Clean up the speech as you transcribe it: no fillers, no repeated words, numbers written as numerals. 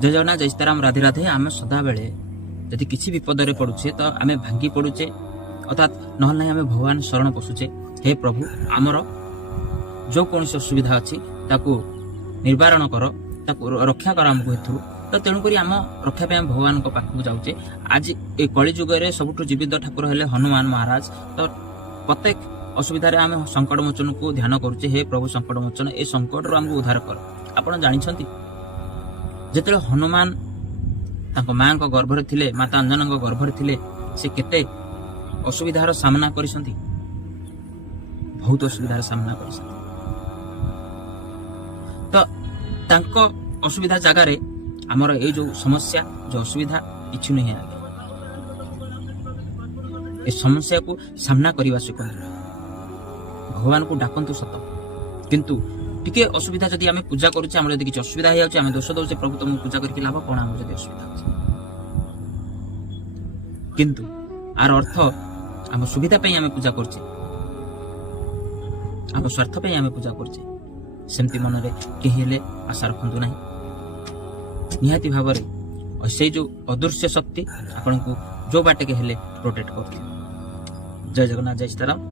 जय जगन्नाथ जय सीताराम राधे राधे। आम सदा बेले जदि किसी विपद पड़ुचे तो आम भांगी पड़ुचे अर्थात नहल ना आम भगवान शरण पशुचे। हे प्रभु आमर जो कौन असुविधा अच्छी ताकू निर्वारण कर ताकू रक्षा कर आमको हेतु तो तेणुक आम रक्षा भगवान पाखक जाऊे। आज ये कलिजुग सबुठ जीवित ठाकुर हेले हनुमान महाराज। तो प्रत्येक असुविधा आम संकट मोचन को ध्यान करुचे। हे प्रभु संकट मोचन ए संकट आमको उद्धार कर। आपण जानिछंती जेते हनुमान तांको मां को गर्भरे थिले माता अंजना को गर्भरे थिले से केते असुविधार सामना करिसंती। बहुत असुविधार सामना करिसंती। तो तांको असुविधा जगह रे हमर ए जो समस्या जो असुविधा किछु नहीं आगे ए समस्या को सामना करबा से भगवान को डाकंतु सत किंतु टिके असुविधा जदि आम पूजा करुचे आम किसी असुविधा हो जाए दोष दौचे प्रभु तुम पूजा करके लाभ कौन आम जब असुविधा किंतु आर अर्थ आम सुविधा आम पूजा करचे आम स्वार्थ आम पूजा करचे सेमती मन में कहीं आशा रखु ना। निहाती भाव से जो अदृश्य शक्ति आपन को जो बाटे के हेले प्रोटेक्ट कर। जय जगन्नाथ जय सीताराम।